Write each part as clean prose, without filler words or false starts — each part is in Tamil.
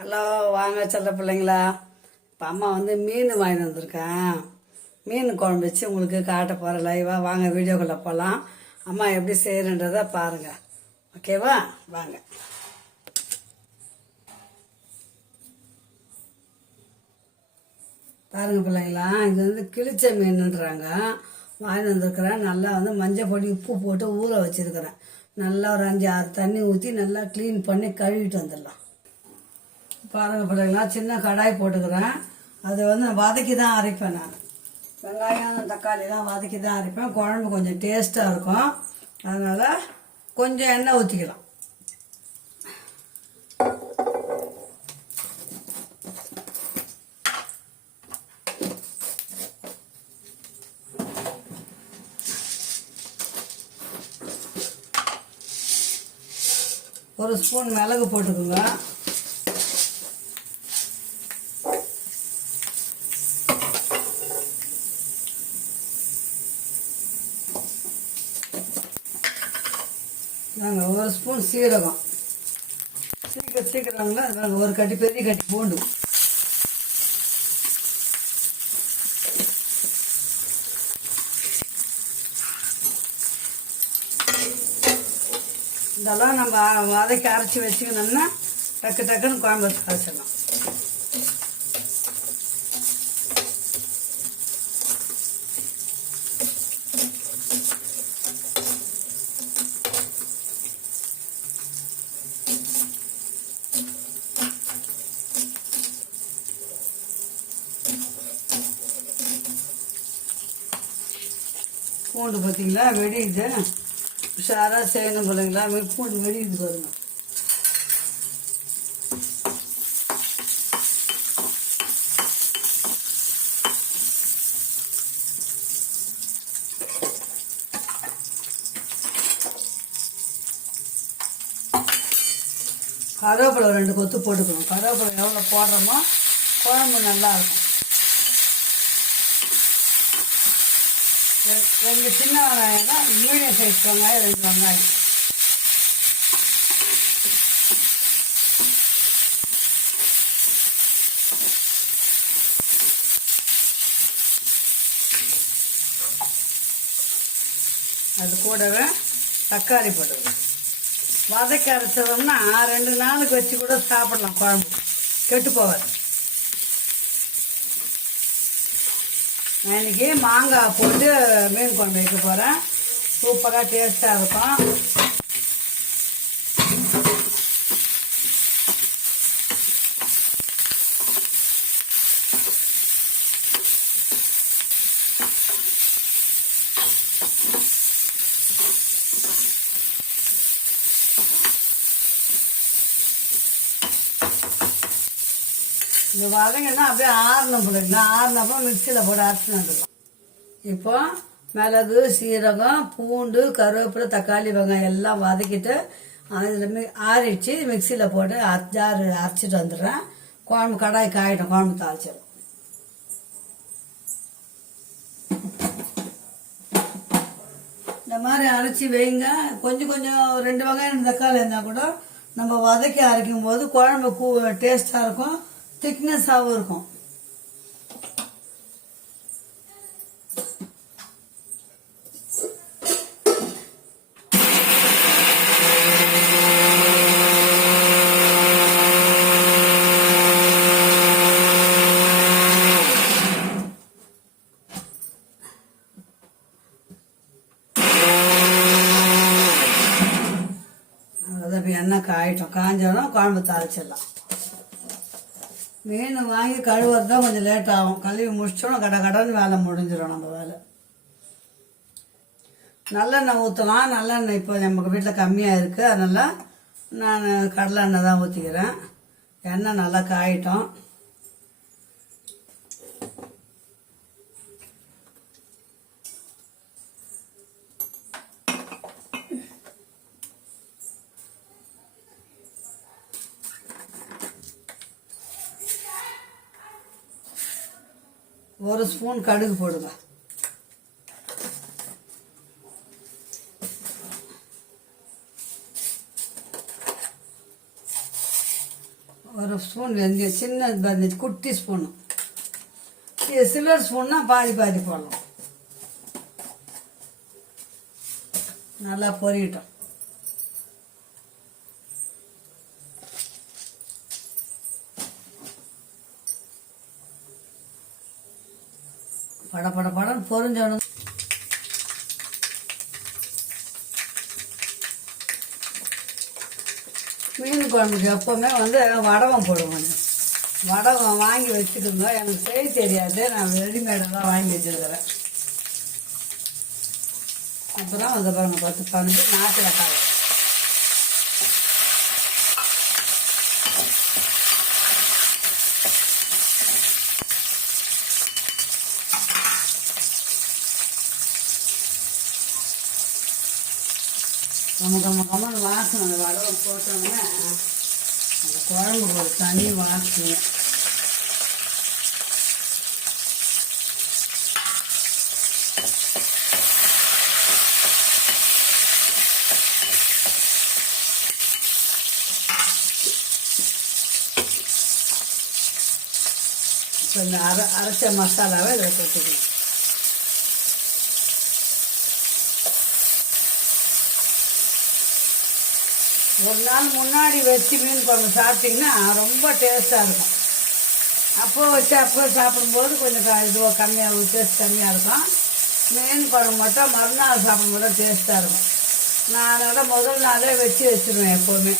ஹலோ, வாங்க செல்ல பிள்ளைங்களா. இப்போ அம்மா வந்து மீன் வாங்கிட்டு வந்திருக்கேன். மீன் குழம்பு வச்சு உங்களுக்கு காட்ட போகிறேன் லைவாக. வாங்க வீடியோக்குள்ளே போகலாம். அம்மா எப்படி செய்கிறன்றதை பாருங்கள். ஓகேவா? வாங்க. பாருங்கள் பிள்ளைங்களா, இது வந்து கிழிச்ச மீனுன்றாங்க. வாங்கிட்டு வந்திருக்கிறேன். நல்லா வந்து மஞ்சள் பொடி உப்பு போட்டு ஊற வச்சுருக்கிறேன். நல்லா ஒரு 5-6 தண்ணி ஊற்றி நல்லா க்ளீன் பண்ணி கழுவிட்டு வந்துடலாம். பாருங்கள் பிள்ளைங்களா, சின்ன கடாய் போட்டுக்கிறேன். அது வந்து வதக்கி தான் அரைப்பேன். நான் வெங்காயம் தக்காளிலாம் வதக்கி தான் அரைப்பேன். குழம்பு கொஞ்சம் டேஸ்ட்டாக இருக்கும். அதனால் கொஞ்சம் எண்ணெய் ஊற்றிக்கலாம். ஒரு ஸ்பூன் மிளகு போட்டுக்கோங்க. நாங்கள் ஒரு ஸ்பூன் சீரகம். சீக்கிரங்களா நாங்கள் ஒரு கட்டி பெரிய கட்டி பூண்டு. இதெல்லாம் நம்ம வதக்கி அரைச்சி வச்சுக்கணும்னா டக்குன்னு குழம்பு வச்சு அரைச்சிடலாம். பூண்டு பார்த்தீங்களா வெடியுது. உஷாராக செய்யணும் பிள்ளைங்களா. பூண்டு வெடியுது பாருங்க. கருவேப்பிலை 2 கொத்து போட்டுக்கணும். கருவேப்பிலை எவ்வளோ போடுறோமோ குழம்பு நல்லா இருக்கும். 2 சின்ன வெங்காயம் தான், மீடியம் சைஸ் வெங்காயம் 2 வெங்காயம். அது கூடவே தக்காளி போட்டுக்கணும். வதக்கி அரைச்சோம்னா 2 நாளுக்கு வச்சு கூட சாப்பிடலாம். குழம்பு கெட்டு போகாது. நான் இன்னைக்கு மாங்காய் போட்டு மீன் குழம்பு வைக்க போகிறேன். சூப்பராக டேஸ்ட்டாக இருக்கும். இந்த வதங்கன்னா அப்படியே ஆறணும் பிள்ளைங்களா. ஆறினப்போ மிக்சியில் போட்டு அரைச்சி வந்துடலாம். இப்போ மிளகு, சீரகம், பூண்டு, கருவேப்பிலை, தக்காளி, வெங்காயம் எல்லாம் வதக்கிட்டு அதில் ஆறிடுச்சு. மிக்சியில் போட்டு ஜார் அரைச்சிட்டு வந்துடுறேன். குழம்பு கடாய் காயிடும். குழம்பு தாளிச்சிடும். இந்த மாதிரி அரைச்சி வைங்க. கொஞ்சம் 2 வெங்காயம் தக்காளி இருந்தால் கூட நம்ம வதக்கி அரைக்கும் போது குழம்பு டேஸ்ட்டாக இருக்கும். திக்னஸாகவும் இருக்கும். அதான் எண்ணெய் காயிட்டோம். காஞ்சோன்னா குழம்பு தாளிச்சிடலாம். மீன் வாங்கி கழுவுறது தான் கொஞ்சம் லேட் ஆகும். கழுவி முடிச்சோன்னா கடன்னு வேலை முடிஞ்சிடும். நம்ம வேலை. நல்லெண்ணெய் ஊற்றலாம். நல்லெண்ணெய் இப்போ நமக்கு வீட்டில் கம்மியாக இருக்குது. அதனால் நான் கடலை எண்ணெய் தான் ஊற்றிக்கிறேன். எண்ணெய் நல்லா காயிட்டோம். ஒரு ஸ்பூன் கடுகு போடுங்க. ஒரு ஸ்பூன் வெந்தயம், சின்ன குட்டி ஸ்பூனு. இது சில்வர் ஸ்பூன்னா பாதி பாதி போடலாம். நல்லா பொரியட்டும். படம் பொரிஞ்சோணும். மீன் குழம்புக்கு எப்போவுமே வடகம் போடுவோம். வடகம் வாங்கி வச்சுக்கோங்க. எனக்கு செய்ய தெரியாது, நான் ரெடிமேடாக தான் வாங்கி வச்சுருக்கிறேன். அப்புறம் பாருங்க 10-15 நாட்டில் காய். கம்மன்னு வாசனை. அந்த வடகம் போட்டோம்னா அந்த குழம்பு ஒரு தனி வாசனை. இப்போ இந்த அரைச்ச மசாலாவை இதில் கொட்டிக்கணும். ஒரு நாள் முன்னாடி வச்சு மீன் குழம்பு சாப்பிட்டிங்கன்னா ரொம்ப டேஸ்ட்டாக இருக்கும். அப்போது வச்சு அப்போ சாப்பிடும்போது கொஞ்சம் இதுவாக கம்மியாக டேஸ்ட் கம்மியாக இருக்கும். மீன் குழம்பு மட்டும் மறுநாள் சாப்பிடும்போது தான் டேஸ்ட்டாக இருக்கும். நான் அதனால் முதல் நாளே வச்சு வச்சுருவேன் எப்போவுமே.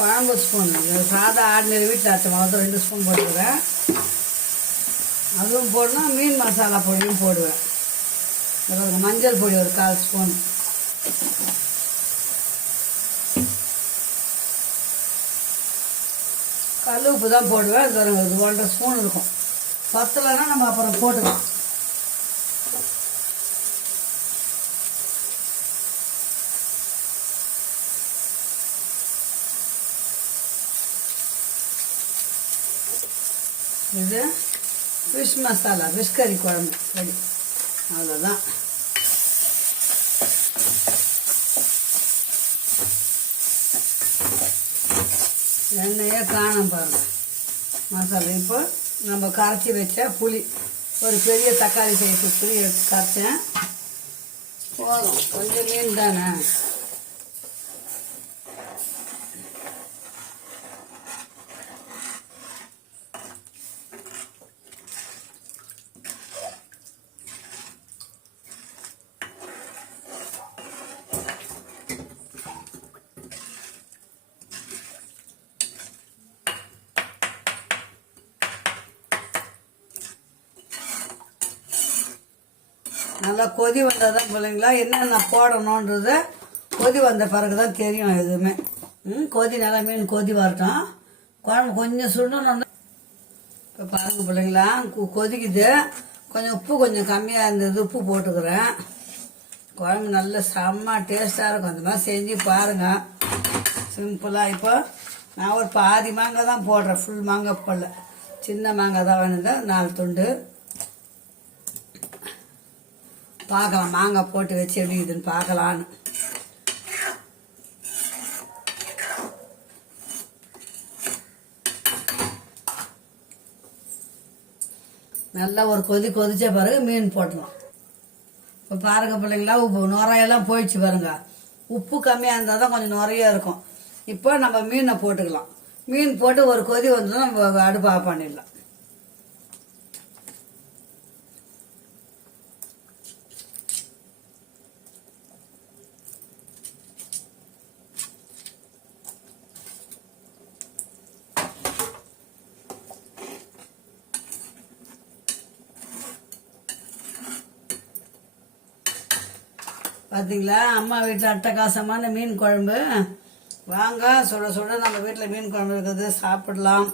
குழம்பு ஸ்பூன் சாதா ஆர்டினரி வீட்டில் அரைச்ச மாவு 2 ஸ்பூன் போட்டுருவேன். அதுவும் போடணும். மீன் மசாலா பொடியும் போடுவேன். மஞ்சள் பொடி ஒரு 1/4 ஸ்பூன். கல் உப்பு தான் போடுவேன். இது 1.5 ஸ்பூன் இருக்கும். பத்தலைன்னா நம்ம அப்புறம் போட்டுக்கலாம். இது ஃபிஷ் மசாலா, ஃபிஷ் கறி குழம்பு பொடி. அவ்வளோதான். எண்ணெயே காணும் பாருங்க. மசாலா இப்போ நம்ம கரைச்சி வச்ச புளி, ஒரு பெரிய தக்காளி சைஸு புளி எடுத்து கரைச்சேன். போதும், கொஞ்சம் மீன் தானே. நல்லா கொதி வந்தால் தான் பிள்ளைங்களா என்னென்ன போடணுன்றது கொதி வந்த பிறகு தான் தெரியும் எதுவுமே. கொதி நல்லா மீன் கொதி வரட்டும். குழம்பு கொஞ்சம் சுடணும். இப்போ பாருங்க பிள்ளைங்களா, கொதிக்குது. கொஞ்சம் உப்பு கொஞ்சம் கம்மியாக இருந்தது, உப்பு போட்டுக்கிறேன். குழம்பு நல்ல செம்ம டேஸ்ட்டாக இருக்கும். அந்த மாதிரி செஞ்சு பாருங்கள். சிம்பிளாக இப்போ நான் ஒரு பாதி மாங்காய் தான் போடுறேன். ஃபுல் மாங்காய் போடல. சின்ன மாங்காய் தான் வேணுங்க, 4 துண்டு. பார்க்கலாம் மாங்காய் போட்டு வச்சு எப்படி இதுன்னு பார்க்கலான்னு. நல்லா ஒரு கொதிச்ச பிறகு மீன் போட்டலாம். இப்போ பாருங்க பிள்ளைங்களா, உப்பு நுரையெல்லாம் போயிடுச்சு பாருங்க. உப்பு கம்மியாக இருந்தால் தான் கொஞ்சம் நுரையா இருக்கும். இப்போ நம்ம மீனை போட்டுக்கலாம். மீன் போட்டு ஒரு கொதி வந்ததும் நம்ம அடுப்பு ஆஃப் பண்ணிடலாம். பார்த்தீங்களா அம்மா வீட்டில் அட்டகாசமான மீன் குழம்பு. வாங்க சுட சுட நம்ம வீட்டில் மீன் குழம்பு இருக்குது, சாப்பிடலாம்.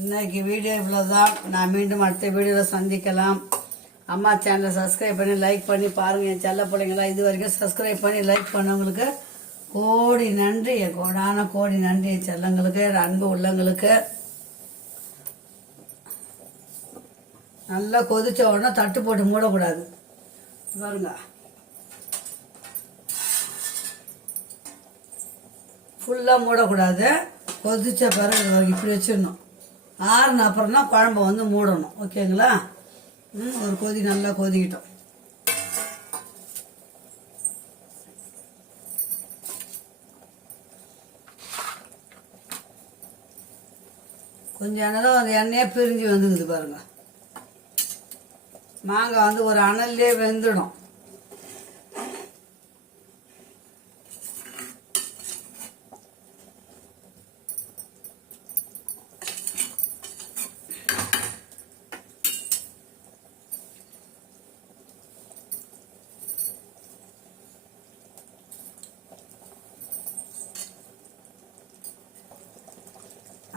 இன்னைக்கு வீடியோ இவ்வளோதான். நான் மீண்டும் அடுத்த வீடியோவில் சந்திக்கலாம். அம்மா சேனலை சப்ஸ்கிரைப் பண்ணி லைக் பண்ணி பாருங்கள். என் செல்ல பிள்ளைங்களா இது வரைக்கும் சப்ஸ்கிரைப் பண்ணி லைக் பண்ணவங்களுக்கு கோடி நன்றி, கோடான கோடி நன்றி. என் செல்லங்களுக்கு, அன்பு உள்ளங்களுக்கு. நல்லா கொதிச்ச உடனே தட்டு போட்டு மூடக்கூடாது. பாருங்க, ஃபுல்லாக மூடக்கூடாது. கொதிச்ச பிறகு இப்படி வச்சிடணும். ஆறுன அப்புறம் தான் குழம்பு வந்து மூடணும். ஓகேங்களா? ஒரு கொதி நல்லா கொதிக்கிட்டோம். கொஞ்சம் நேரம் அந்த எண்ணெயே பிரிஞ்சு வந்துக்குது பாருங்க. மாங்காய் வந்து ஒரு அனல்லே வெந்துடும்.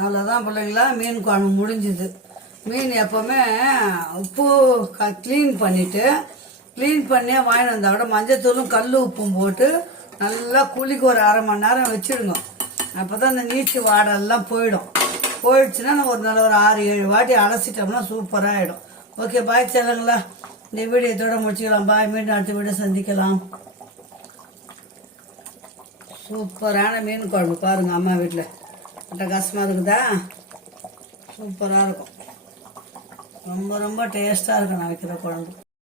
அவ்வளோதான் பிள்ளைங்களா, மீன் குழம்பு முடிஞ்சுது. மீன் எப்போவுமே உப்பு க்ளீன் பண்ணிவிட்டு வாங்கிட்டு வந்தால் விட மஞ்சத்தூளும் கல் உப்பும் போட்டு நல்லா குளிக்க ஒரு அரை மணி நேரம் வச்சுடுங்க. அப்போ தான் அந்த நீச்சு வாடெல்லாம் போயிடுச்சுன்னா நம்ம ஒரு நல்ல ஒரு 6-7 வாட்டி அலசிட்டோம்னா சூப்பராக ஆகிடும். ஓகே, பாய் செல்லுங்களா. இந்த வீடியோ இதோட முடிச்சுக்கலாம். பாய், மீண்டும் அடுத்த வீடியோ சந்திக்கலாம். சூப்பரான மீன் குழம்பு பாருங்கள். அம்மா வீட்டில் அட்டகாசமாக இருக்குதா? சூப்பராக இருக்கும். ரொம்ப ரொம்ப டேஸ்ட்டாக இருக்கும் நான் வைக்கிற குழம்பு.